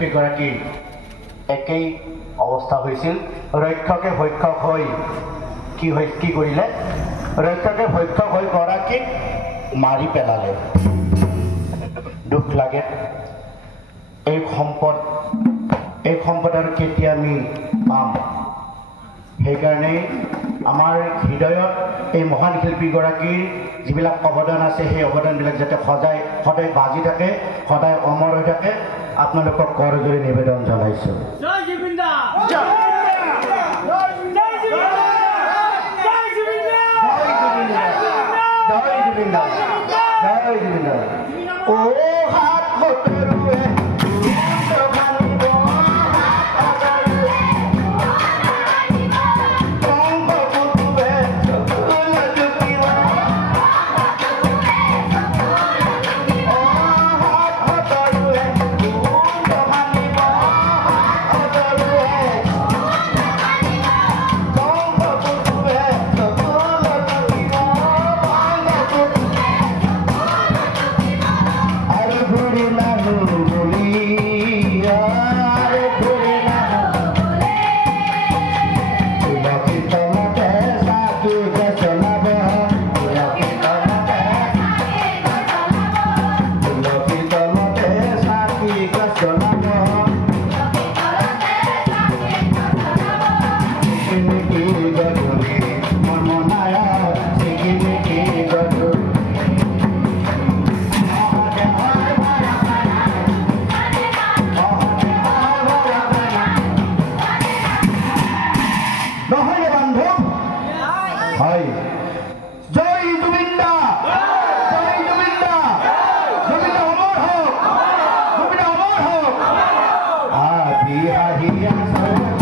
শিল্পীগৰাকী একেই অৱস্থা হৈছিল ৰক্ষকে ভক্ষক হৈ কি কৰিলে ৰক্ষকে ভক্ষক হৈ গৰাকীক মাৰি পেলালে দুখ লাগে এই সম্পদ আৰু কেতিয়া আমি পাম সেইকাৰণে আমাৰ হৃদয়ত এই মহান শিল্পীগৰাকীৰ যিবিলাক অৱদান আছে সেই অৱদানবিলাক যাতে সদায় বাজি থাকে সদায় অমৰ হৈ থাকে আপোনালোকক কৰজোৰে নিবেদন জনাইছো জয় জুবিন্দা ও হাত হতৰুৱে Yeah.